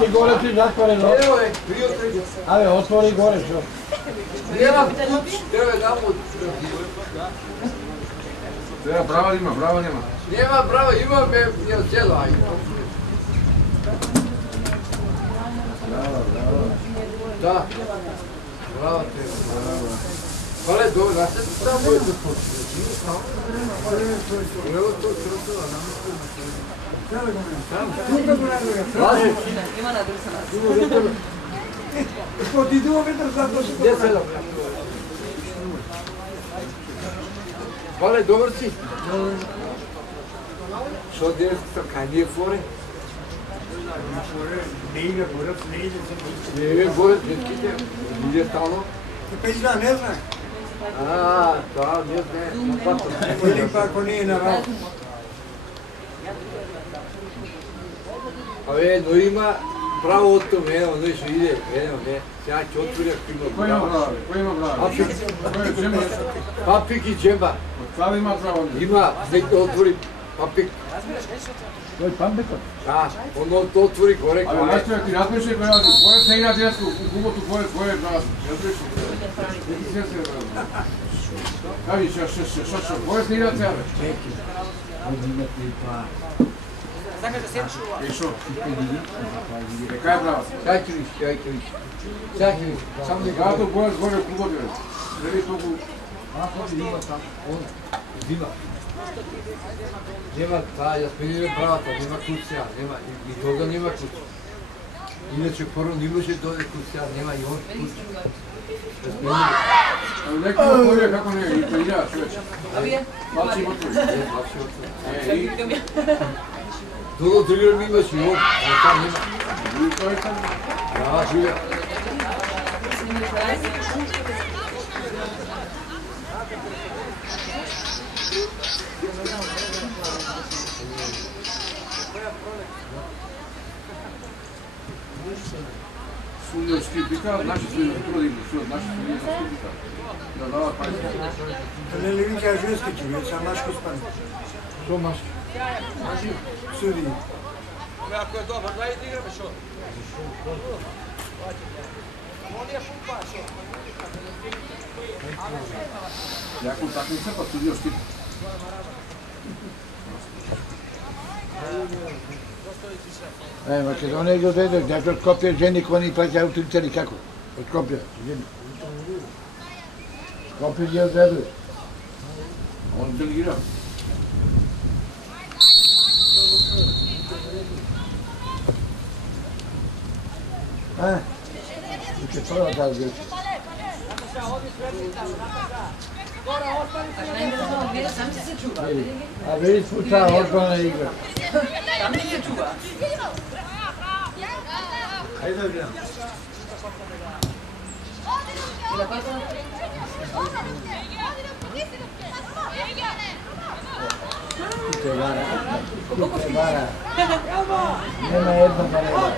ti gore ti zatvoreno. Evo je, prije otvori. Ajde, otvori gore što. Nema kuć, treba da mu... Treba brava ima, brava nema. Nema bravo, ima me, jel cijelo, ajde. Da. Bravo treba, bravo. Hvala, dobro, da se tamo je to počne. Evo to trotila, namestila na to. Važi. Ima na drugu nas. Što ti dugo vetar sad to se Gdje se da? Hvala, dobar si. Što direktor, kaj nije fore? Nije, borac ne ide. Nije, borac ne ide. Nije stalno. Peć dan, ne zna. A, da, ne zna. Ili pa ako nije na val. A no ima pravo o tome, evo, nešto ide, evo, ne. Ja ću otvorio ako ima Ko ima brave? Ko ima brave? Papik i džemba. Kada ima pravo? Ima, nek to otvori papik. To je pambeko. Da, ono to otvori gore. Ali nastavljak ti razmišljaj koji razi. Koje se igra djesku u kubotu koje brave? Razmišljaj. Neki sve se brave. Kaži, što, koje se igra cijele? Čekaj. Zakaže se čuva. I što? Kaj je brava? Čekaj, samo ne Kada to bojac gore u kubotu? Ne bi togu... Zima. Nema, ja smenjujem brata, nema kuća, nema, i toga nema kuća. Inače, prvo ne može dođe kuća, nema i on kuća. Ali neki otvorio kako ne, i to i ja čovječe. A vi je? Malci otvorio. Drugo trilion imaš i on, ali tam nema. I to je tam. Da, živja. Sunjevski bika, naši sunjevski trudimo, naši sunjevski bika. Da dava pajska. Ne li vika ženski će, već sam maško spane. Što maš? Sudi. Ako je dobar, daj da igrame što? On je šupa što? Jako utakmica pa sudio štip. Makedonija je odredio, dakle Skopje ženi ko oni plaća uticali kako? Od Skopje, ženi. Skopje je odredio. On delegira. Uče prva da zveći. Sam se čuva. A vidi puta odbrana igra. Tam se čuva. Ajde da gledam. Te vara. Nema jednog nema.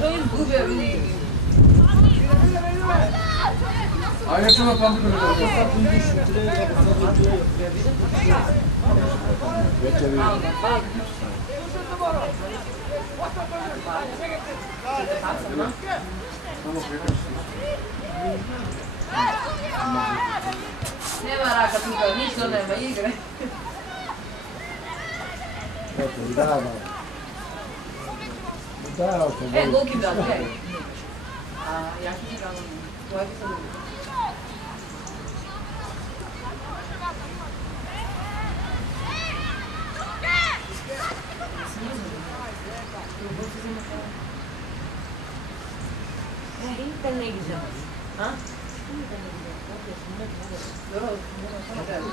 To je izgubio, vidi. A ja ću na pampiku ne dobro. Nema raka tuga, ništa nema igre. Golki brat, gledaj. A ja ću ti gledam, tvoje ti sad uvijem. Inte negdje. A? Dobro, samo treba.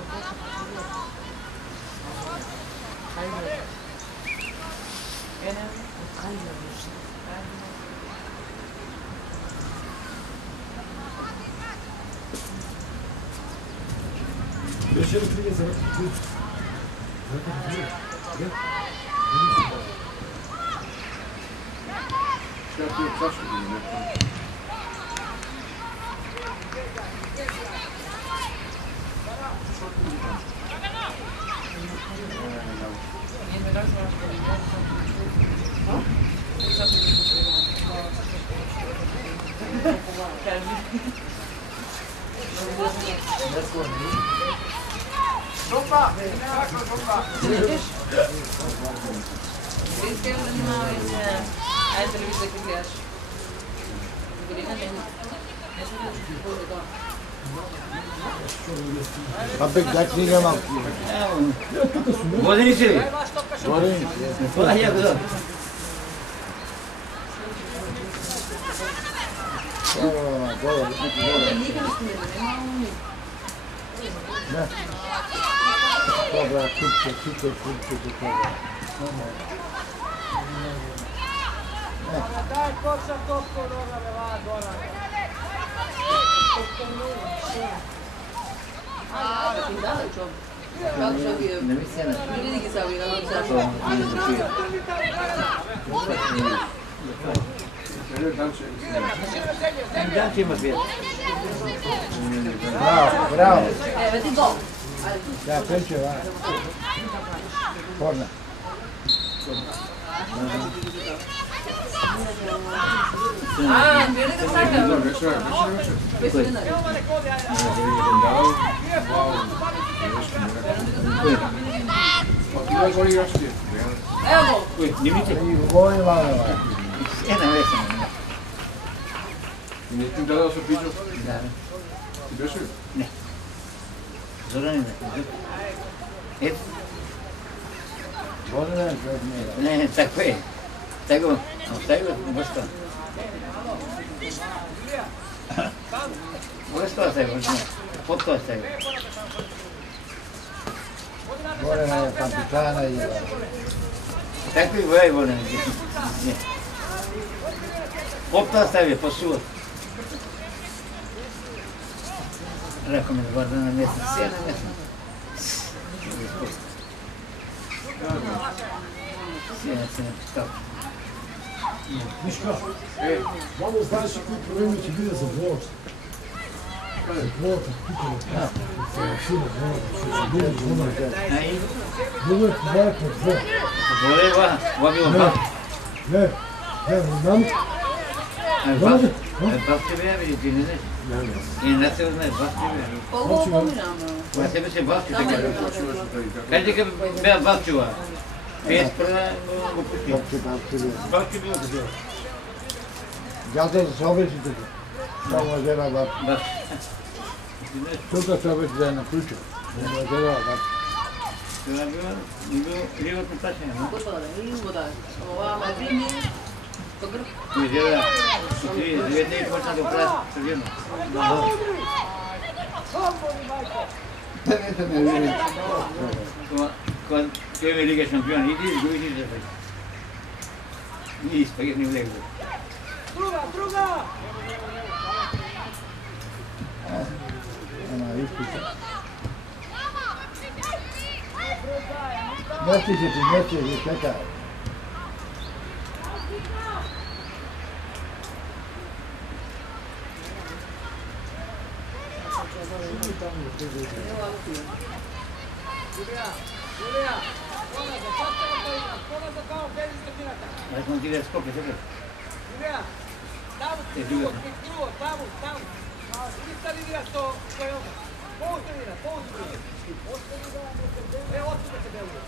Ajde. Ene, ajde. Deixa ele frisar. Ja tu čašku vidim, Nije me razvara što je bilo. Sad je bilo kaži. Župa! Kako župa? Iskreno zanima ajde televizija kako gledaš. Godina ne znam da ću bude to. Papek, daj knjiga malo. Vodeni si vi? Govorim. Pa jako dobro. Govor. Nikada smo nema oni. Ne. Dobra, kupče, do toga. Daj koša topko dobra, vela, gora. Ti dali čov. Kako čov je? Ne mi se ne. Ne vidi ki sa ovih, ali sa Da će ima svijet. Bravo. Evo ti gol. Ja, kreće, va. Forna. Vidi ga sada. Već se ne Evo gol. Uj, Dimiće. Govorim malo. Jedna već sam. Nije ti gledao sa pićom? Da. Ti beše? Zoran je ne. Govorim, Ne, tako je. Tako, ostavio, možda. Možda ostavio, možda. Potko ostavio. govorim je kapitana i... Takvi boje volim. Potko ostavio, posuo. Rekao mi da bar da na mjesec, sjena mjesec. Sjena, tako. Miška, malo znaš koji problemi će biti za vod. Za vod, pitanje. Sine, vod, bilo je Aí, bilo je velike vod. vou levar o avião. Ne, znam. Baš će me vidjeti, ne? I na se uzme, baš će me. Ovo pominamo. Na sebe se baš će te Kaži kad me baš čuva. Pes prva uputi. Baš će me uputi. Zato se obećite. Samo žena da... Baš. Sutra se obećite da je na ključu. Žena da... Това било ливото тачене, но? Готово да, и вода. Ова мадини, погръб. Видела, двете и почна да оправят съвърно. Той ме Лига шампион, иди и други да фай. И спагет не влезе. Друга! Ona ispita. Ne stižete, čekaj. Julija, ona za sastav to igra, ona za kao bez istotinata. Aj smo ti da skopi, sve. Julija, tamo ti drugo, tamo. Istavi igra što je ovo. Poustavi igra. Evo odsud se beluje.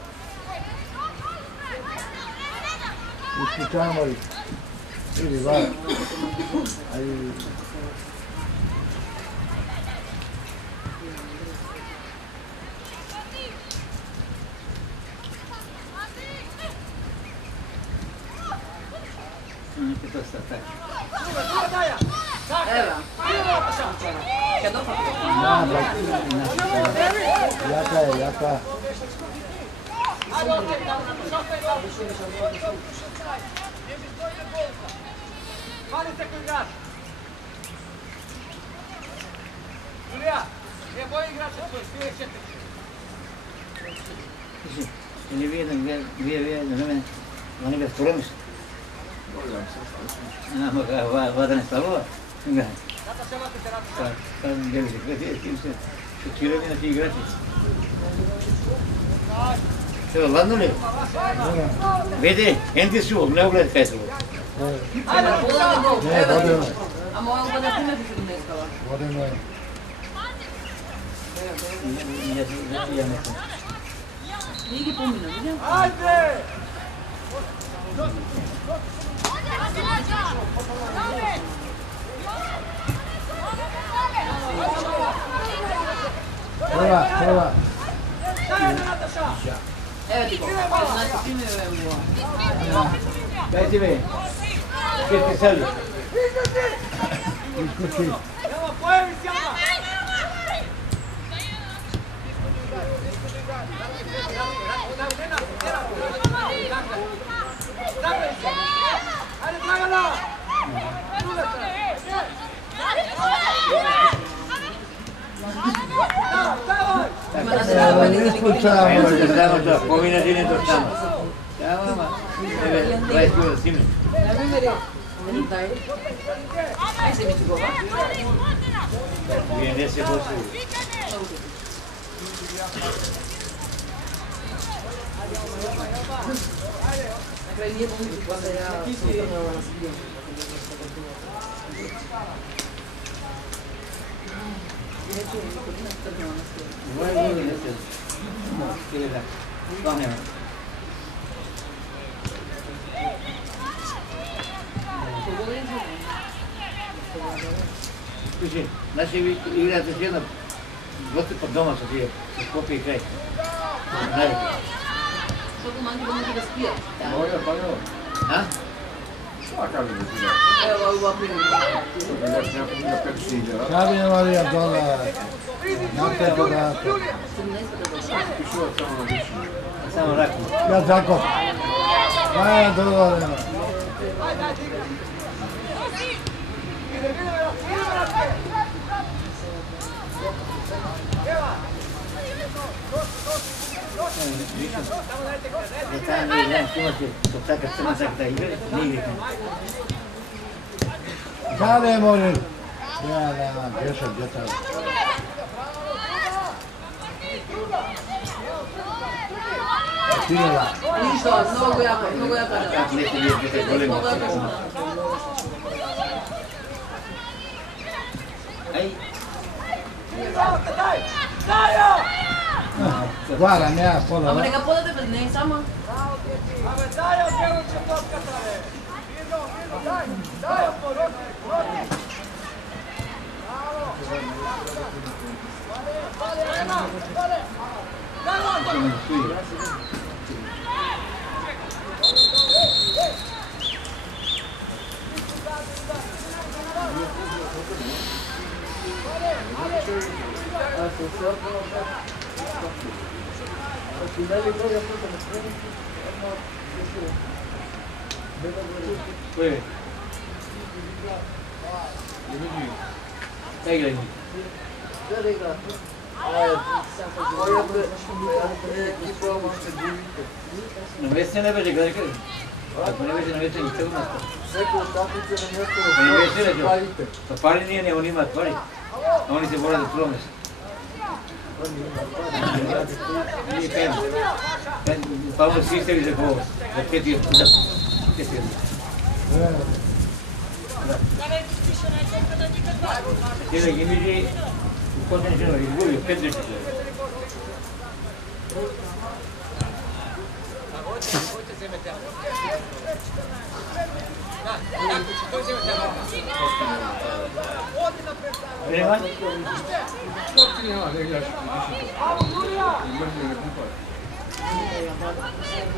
Ispitamo ih. Ili van. Ali... Che to sta tak. Druga, Daja! Evo. Kad opet. Jaka. Ajde, ostaje tamo. Mali se koji igrač. Julija, je bolji igrač od tvoj, svi je četiri. Ili vije, na mene, oni ga skromiš. Voda ne stavila. Там делали, se quiere bien así gratis. Pero ладно ли? Vede, gente su, ne habla de eso. Ajde, pogledaj gol, Ne, evo vodio. ti. A moja upada primeti se nestala. Vodeno je. Ja ne znam. Nigi pomina, vidio? Ajde! Prva. Zajedno, Nataša! Evo ti gol. Znači, primjerujem gol. Dajte me. Che ti sali? Iskući. Evo, pojavi se odmah! Ajde, Dragana! Druga strana! Davaj! Ispucamo. Stiamo già, pomina di dentro stiamo. Ciao mamma. Vai tu, Simon. Ne primjeri. Daj. Aj se mi ću gova. Viene se posso. Na kraju nije pomoći kada ja uprnjala nas bio. Neću Nikodina strnjala nas bio. Vai bene, adesso. Che le dà? Come no? Слушай, наши играют членов, вот ты под домом смотри, сколько играть. Što tu manjki pomoći da spija? А? Svaka mi da ti da. Evo ova primjera. Ja pet igra. Sabi Marija dola. Na te podatak. Išao samo na više. Само раку. Ja tako. Maja dovoljeno. Да там не знаю, что така цена за да игра, не игра. Sada je može. Ja nemam pješat djeta. Tijela. Ništa, mnogo jaka da. Как не тебе это голема. Mnogo jaka žena. Ай, Hvala, nema Ама pola. нека подате пред нея само. Абе, дай от девочка топката, бе! Видно, дай от роти! Кой е? Дай играй. Навесте не беше, гледай къде. Ако не беше навесте, не цел наста. Не навесте ли то? Па пали ние не, они имат пари. А они се борят да труднеш. Ние каем. Павло си истери за кого? За пети. Tiene que ir con el género, el bullo, ¿qué te dice? ¿Verdad? Što ti nema, ne igraš više. I mrtvi ne kupaju.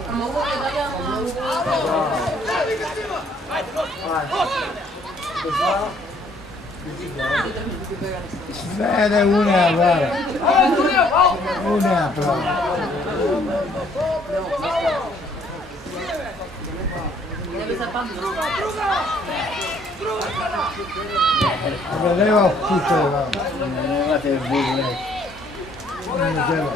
Ама ovo je dalje. Sve da je unija prava. Unija prava. Ne bi se pamtilo. Aba nema puteva. Nemate bulju, ne. Ne dela.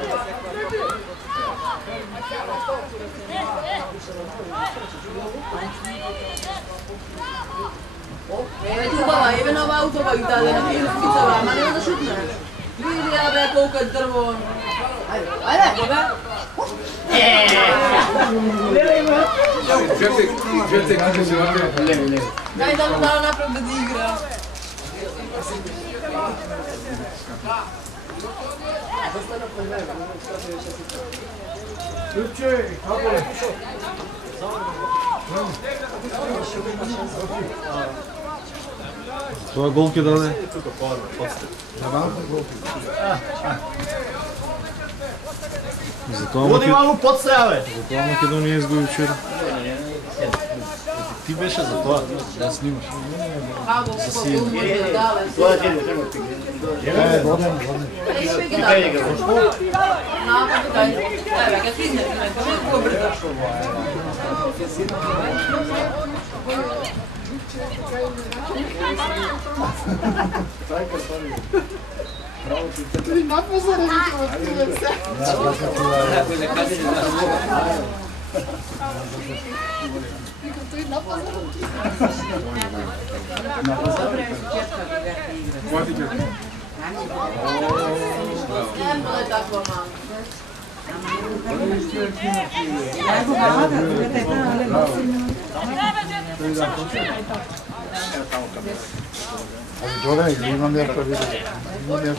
Evo ti gol. Ova, jebe nova autoba i tada, na primjer spicala, ma nema da šutne. Vidi ja be koliko je drvo. Ajde, koga? Džete kako se ovdje. Daj da mu malo naprav da igra. Ljubče, kako je? Това голки даде. Води малко подстря, бе! Затова Македония изгуби вчера. Ти беше за това, да снимаш. Това ти не трябва Добре, имам някаква видео.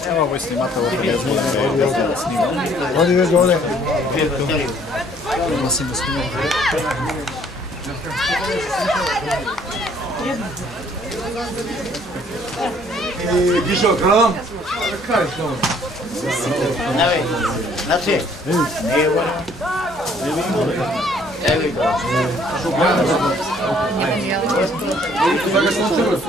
Ема бе снимател, ако не знае да снима. Оди бе доле. Ема си ме снимал. И дишо кралам. Давай, значи, ево, ево го. Сега се случва.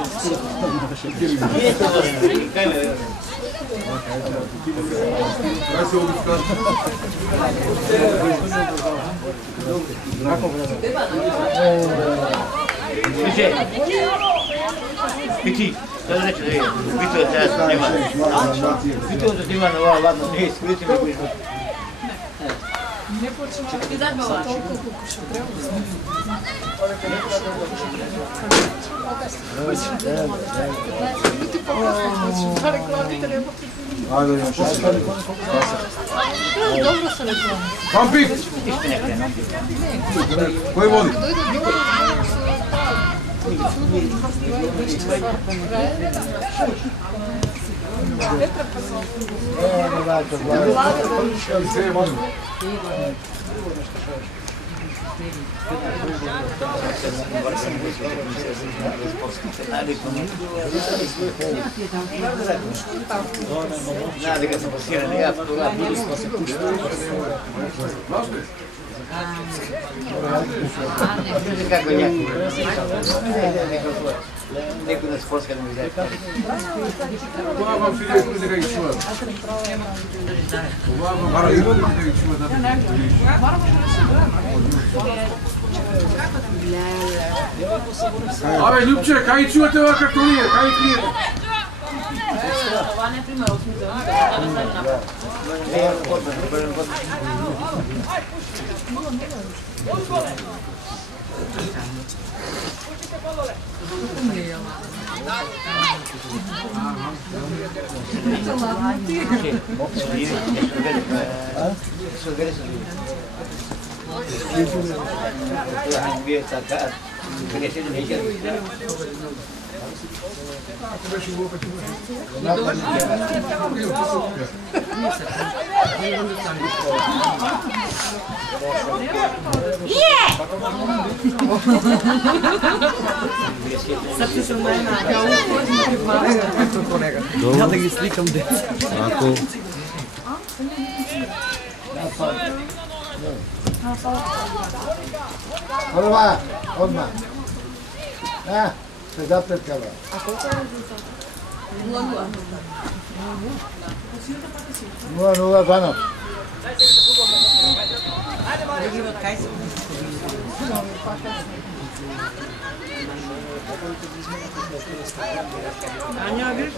Кај се обискаш? Слушай, Пити, това значи да е, Вито е трябва да снима. Вито да снима на това, ладно, не изкрити ме го измък. Ти забава. Пампик! Кој води? Се води. Nada que se pusieron ya, toda kako je? Neko na sportska ne vidio. Това вам филе кој дека ги чува. Това вам бара име дека ги чува на. Абе, Ljubče, kaj čuvate ova kartonije? Kaj криете? Това не е пример, от смисъл. Да не знам напред. Ja da ги сликам деца. Ако... Ова, одма. Се запреткава. А колко е резултат? 0-0. 0-0 Банов. Аня, виж?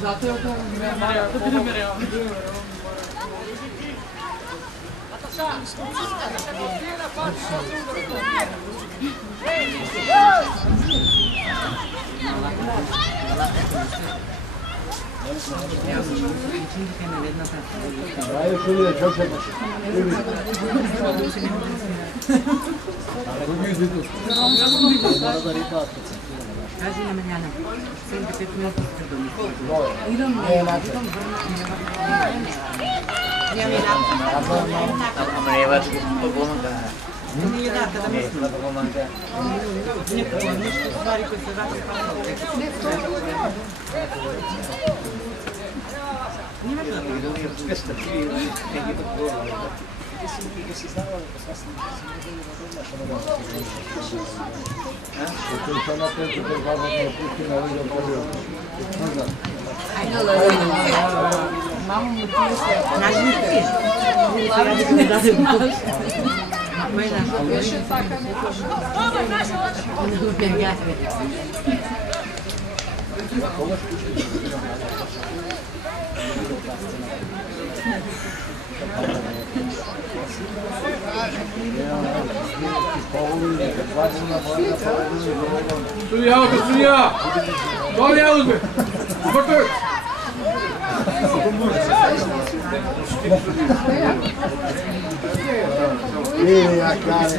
Zato je to Maja, to ti ne realno. Daj šulje, čoček. Kaži na Marijana, 75 minuta do njih. Idemo. Amareva pomogla. Nije da, kada Ne, la pomogla. ništa stvari koje se vrati Nije da. Questa qui è di Sudija, auto, sudija! Doli ja uzme! Vrtuj! Ili ja kane.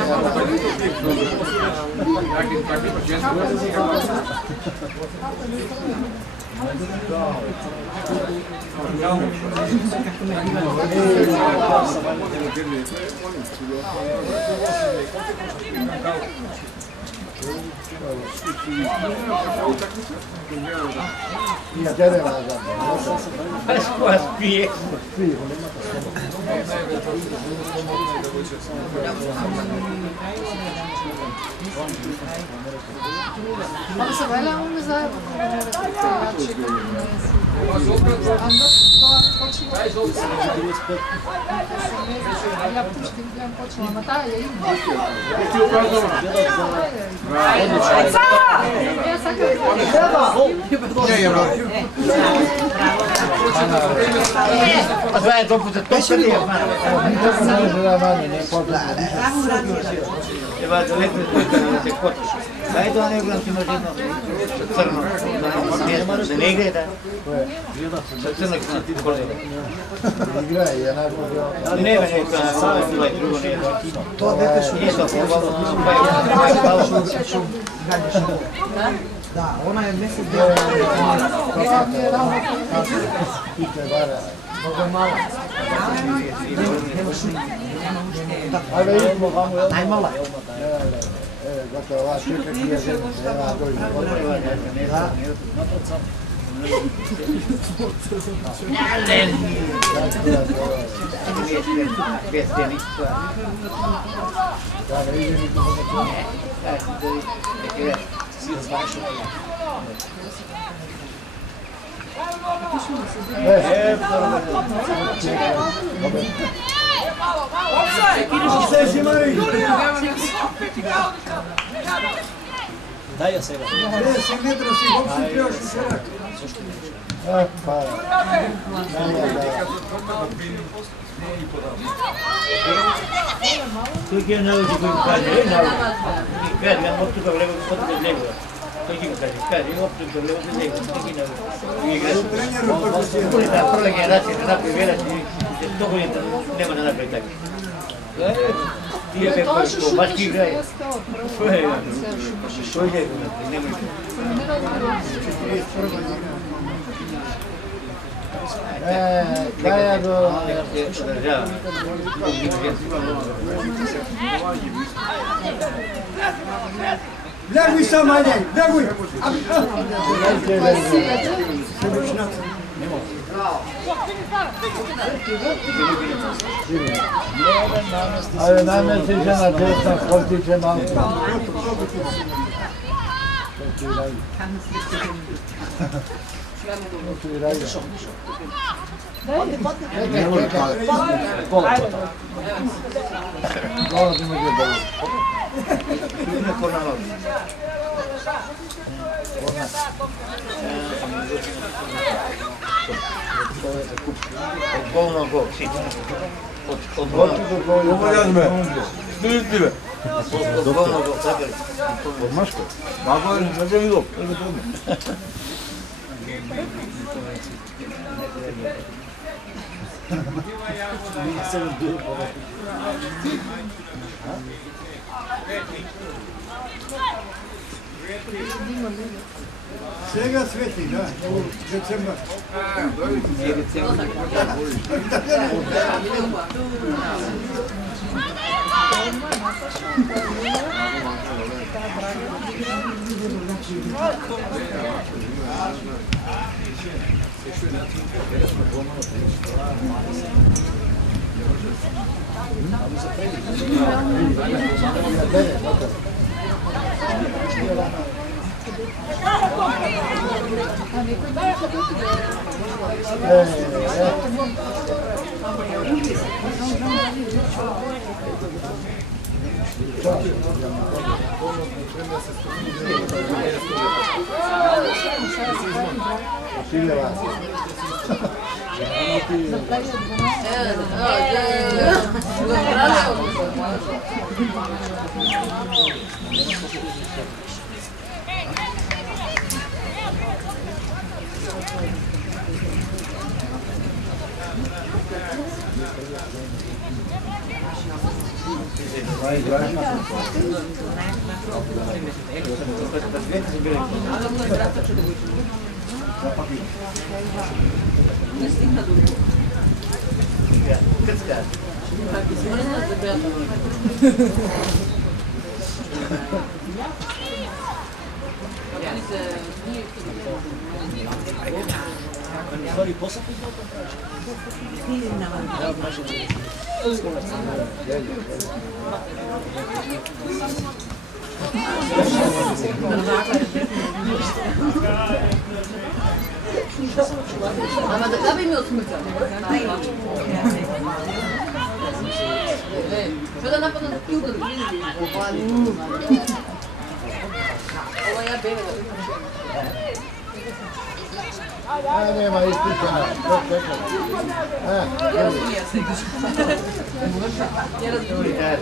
Ja tere nazad. Scusa, spie. Ali se velja on za ja počela Mataja ima. Ti ukazala. Ja Ma vai dopo te tocca lì, ma e vado a letto e quattro. Vai da ne guarda fino a crno. Crno. Se ne greda. Se ne ti ricordo. Igraj, ja na Ne ne to drugo ne. To dete su Da, ona je mjesec najmala. Gotovo, ova čeka kija zemlja, nema dođe. Daj ja sebe. 10 metra si uopšte trebaš u šerak. Pa, Tu che non ci puoi fare, no. Che mi hanno fatto che avevo fatto del nego. Poi che cari, io ho fatto che avevo del nego, che no. Poi da prova che era se era primera ci sto con ne vanno alla preta. Io per questo ma chi gra. Poi ne Kaja do... Leguj sam, ajde, leguj! Ale namesti će na desna, skolti će na auto. Dolazimo gdje dobro. Ima kornalog. Od bolnog gol, si. Od bolnog gol. Od bolnog gol, tako je. Od Maško? Kako je, ne znam vidio. Nisam bio Svega sveti, da, u decembar. Ama da bilmiyorsun mesela. Şurada ne kadar yıldır bilmiyorum. Olaya böyle. Nema ispričana, to čekaj. Ja razumijem se. Ja razumijem.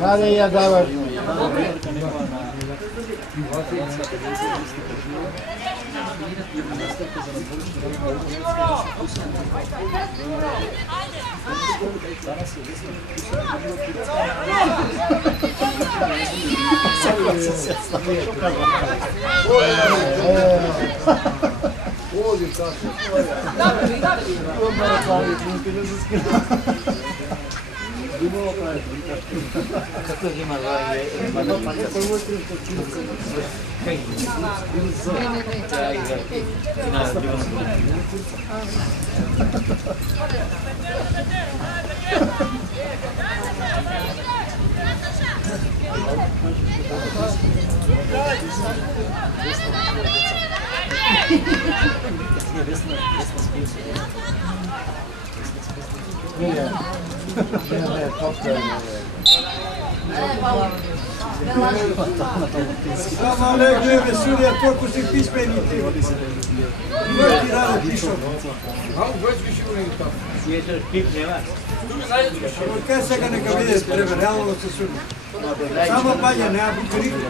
Care i-a dat? Kako ima Samo legne veselje, koliko si pismeniti. Još ti rade pišo. Kaj se ga neka vidi, treba realno se sudi. Samo palja, nema biti nikdo.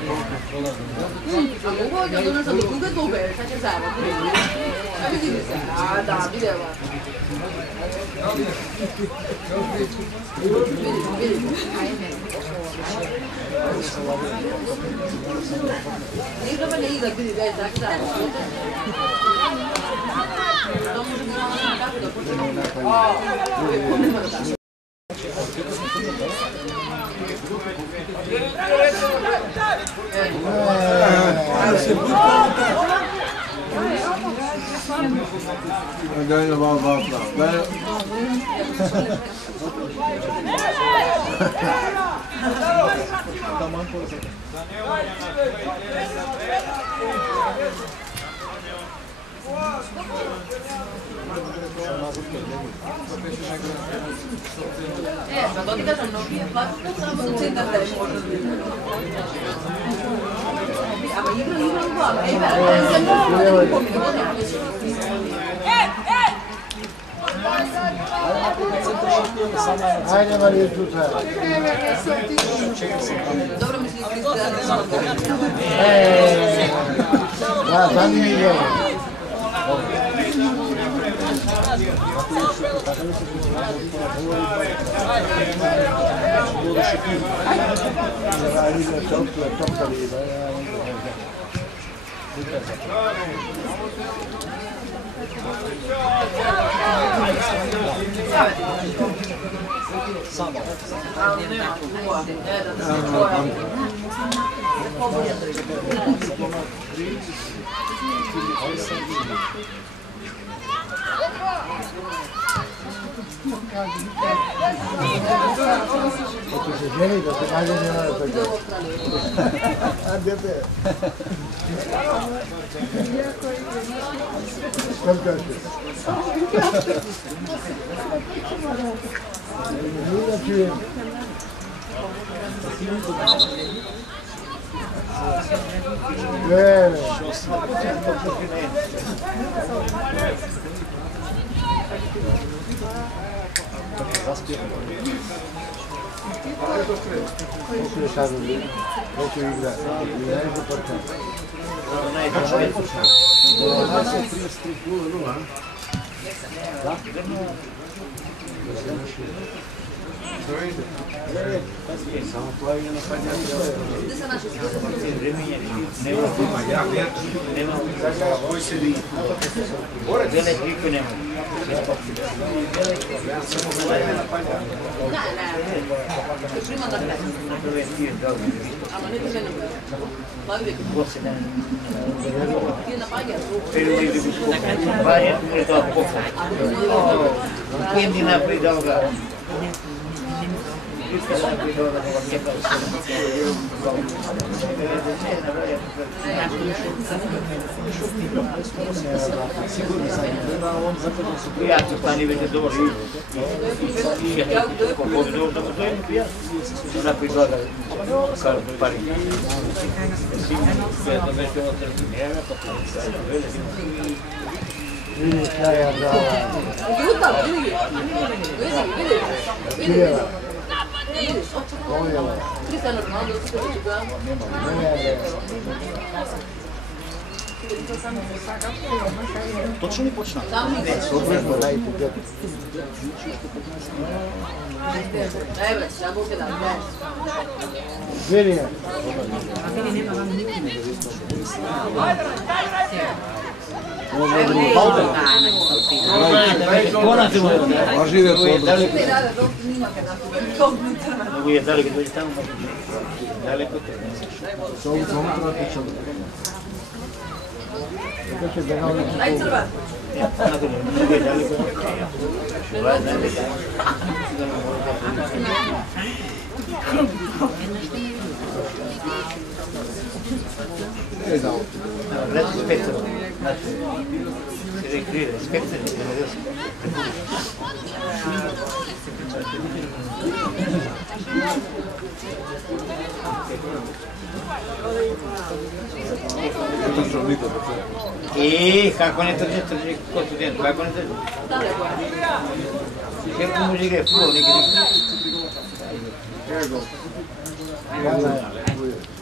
Ovo je da donosa do druge dobe, sad će zavod. Sad će vidjeti se. A da, vidjela. Daj na malo vatla. Ma to ti kažem, samo do centra da je možda biti. Ama igram gol, Ajde, Marija, tu treba. Dobro misli Da, sad nije igra. Ako se ženi, da se nađe ne mora tako. A djete. Kom kažete? Nije čujem. Bene. Neću rešavati, neću igrati, neću portati. Do nas je 33:0. Da? Samo plavljenje na padnjaki. Nema. Velik niko nema. Prima da kraj. Ama ne može ne. Plavljenje. Ti na padnjak. Barem je to pofa. Quindi na pridoga. Ja ću pa ni već dobro i ja ću dobro da budem na pridoga kar pari. Sve to već ovo terminira pa Vidi kraja brava. Vidi. Ovo Cristiano Ronaldo, Točno li počna? Dobro, daj ti djetu. Evo, šta Bog je dao, Vidi je. Važi da je to dobro. Mogu je daleko dođe tamo, daleko te. Sa ovu kontra tičemo. Aj crva. Mogu je daleko dođe. Respeto. Respeto. Kako ne trži kod studenta, kako ne trži? Kako može igra futbol, nikad.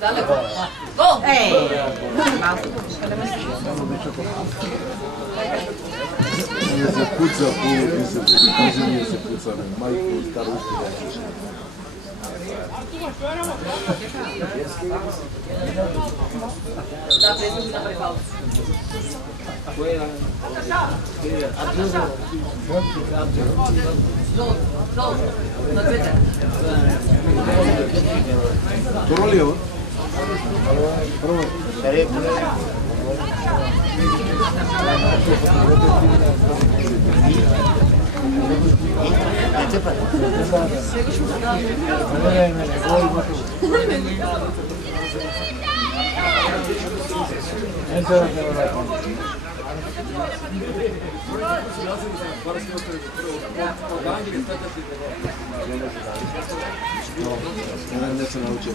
Daleko. Gol! Ej! se puca i se puca majku, starušku. Da, predsjednik na prepalcu. Na Twitter. Dobro li je ovo? Prvo. Ne se naučio.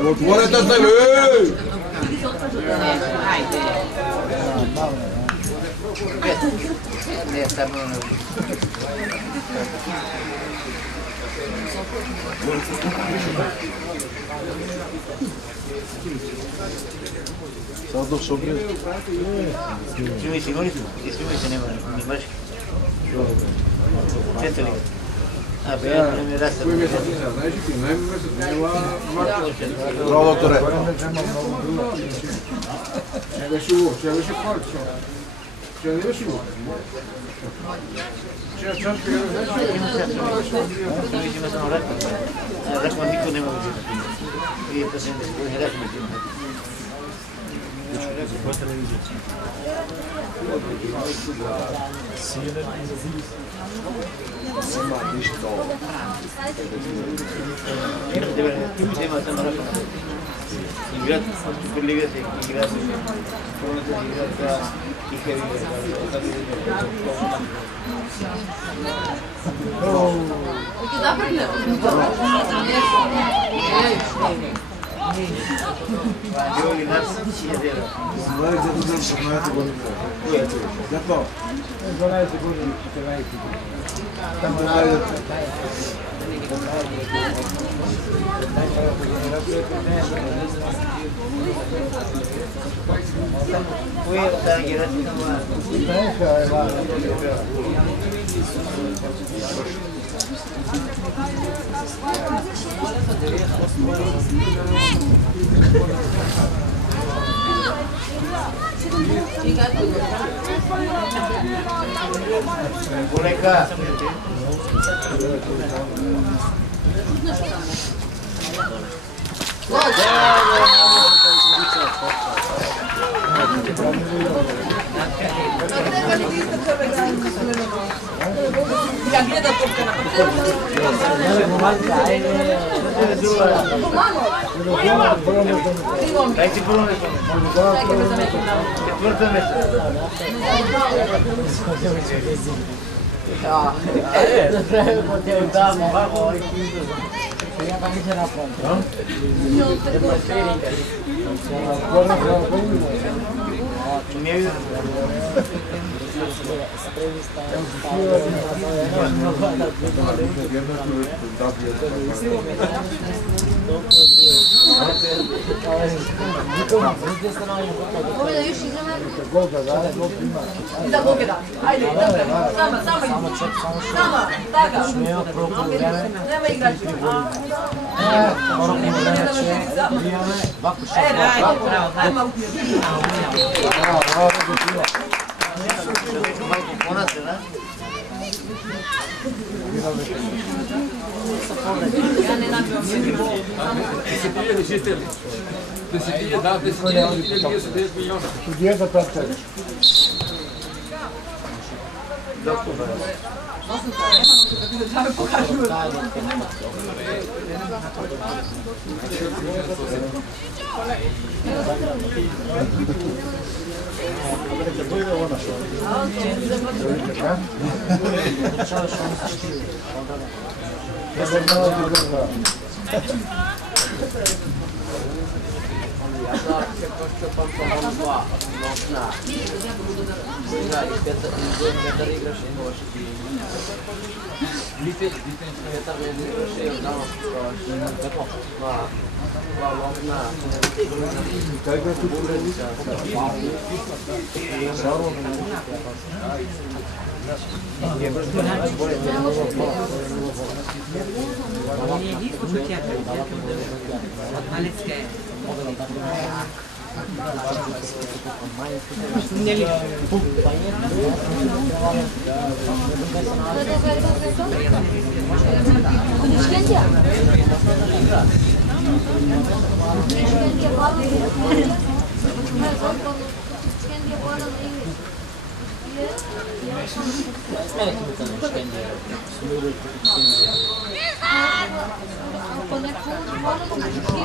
Otvorite se, ej! Ajde. Ne, tamo... Samo dok se obrije. Snimaj se, nema ni baš. Četiri. A, prijatno mi je rasta. Bravo, doktore. C'è le sue, forza. C'è le sue. C'è certo Rekao niko nema uzeti. I to se ne rekao niko. Po televiziji. Sima ništa ovo. Nema tamo rekao. Играть, Суперлига, играть, Ja gleda topka na Dajte prvo mesto. Četvrto mesto. Da Boga da. Ajde, sama, taga. Nema igrači. Ja ne nabivam se. Desetilje, da, 10 milijuna. Studijeta tako.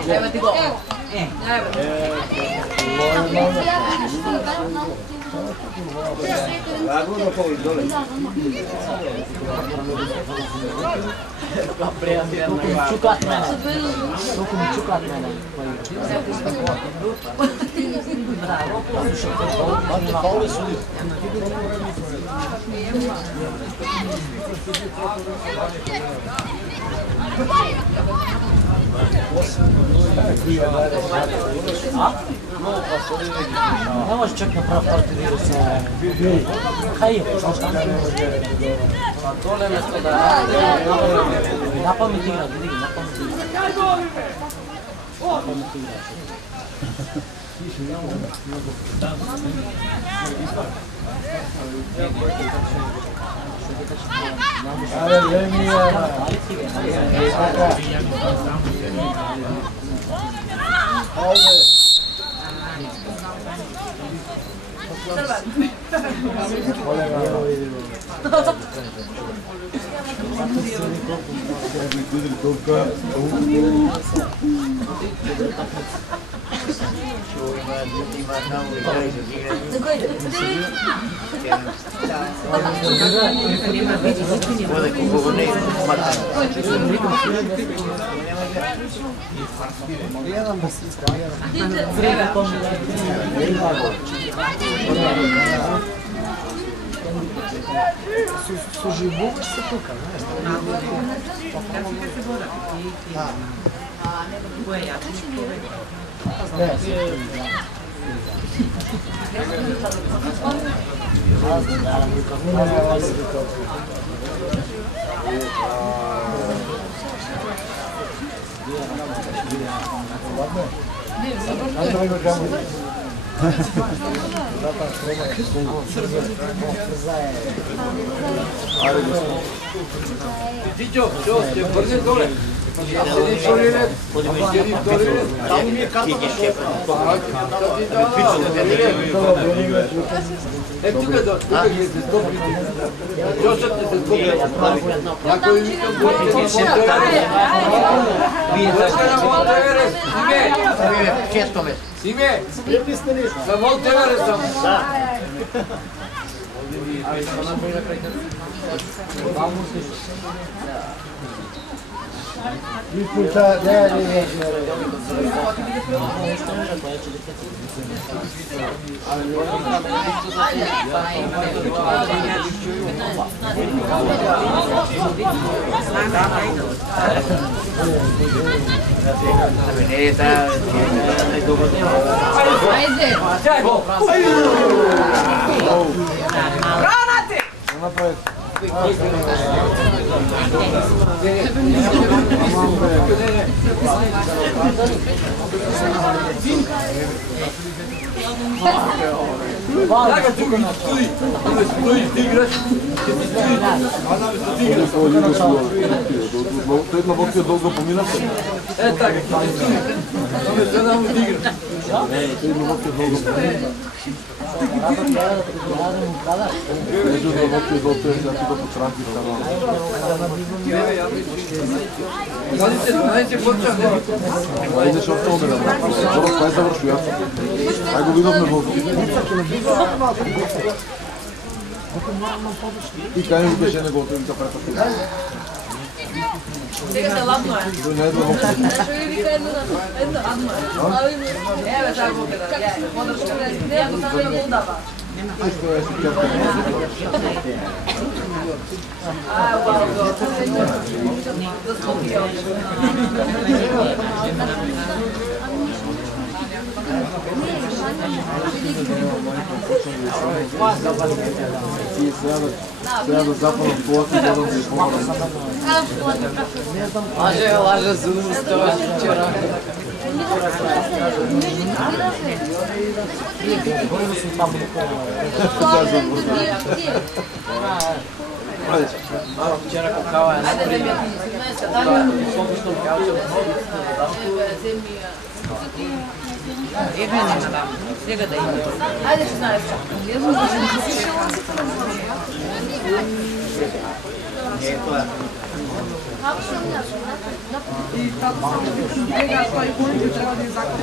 Evo ti go. Čukat mene. Toliko mi čukat mene. Pauli sudi. Ne može čak na prav partidiru se... Kaj je? Dole mjesto da je... Na pamet igra, vidi, na pamet igra. Na pamet igra. Суживуваш се тук, знаеш? Кое е ясно? Дидьо, все, ще върни доле. Седи в туалет. Седи в туалет. Там ми е катана. Тук ги се стопите. Джошът ти се стопите. Някой викам Волтеверес. Симе! За Волтеверес съм. Ляга тук ми стои. Стоиш, ти играш. Той на водка дълго помина се. Е, така, ти стои. Томе се да му игра. Той на водка дълго помина. Ето на водка дълго помина, ти да потранки в канала. Знаете, почнах. Айде, ще отпълнена. Това е завърши ясно. Ай го видам на водка. И кай ми беше не готови да правят. Сега се ладно е. Значи ви вика едно ладно е. Еве tako kada, podrška. Ja to samo ne udava. A, wow, da spokio. Сега да запълна плотно, да да се помогна. Лаже зум, това вчера. Вчера какава е. Ajde, da mi je Сега да има. Ajde, se znaš. I kako sam njega koji koji treba da je zakon.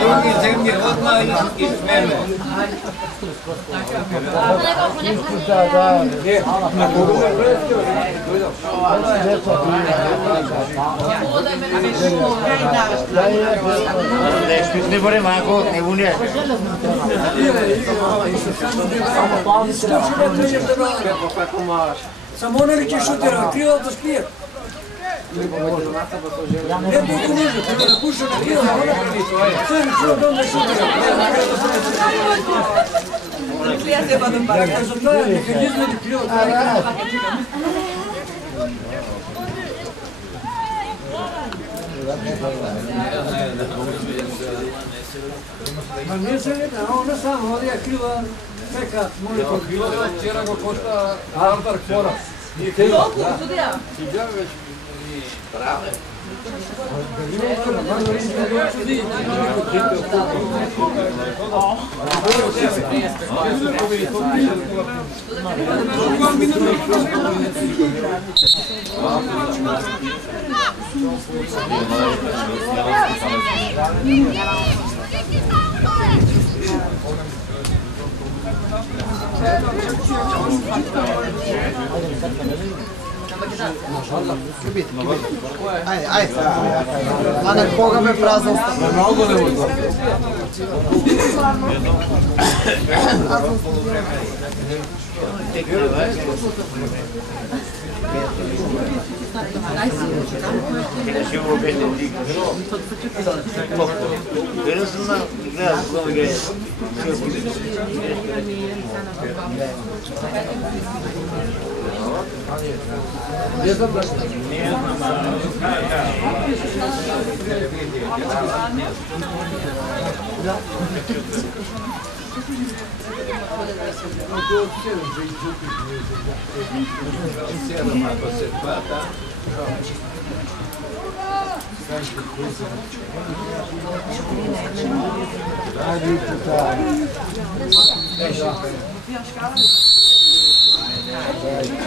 Drugi zemlje odmah iz mene. Ne more mako, ne unije. Samo ono li će šutira, krivo to spije. Ne bi tu nižu, kada da puša na krivo, ona sve mi čuo da onda šutira. Ja se pa do para. Za to je nekad izgledi krivo. Ma nije se neka, ona sama ovdje je kriva neka monitor. Včera go košta Altar Kora. Toliko, tudi ja. Prave. Ajde, ajde. Ana, koga me prazno ostavlja? Mnogo ne može.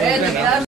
Ajde,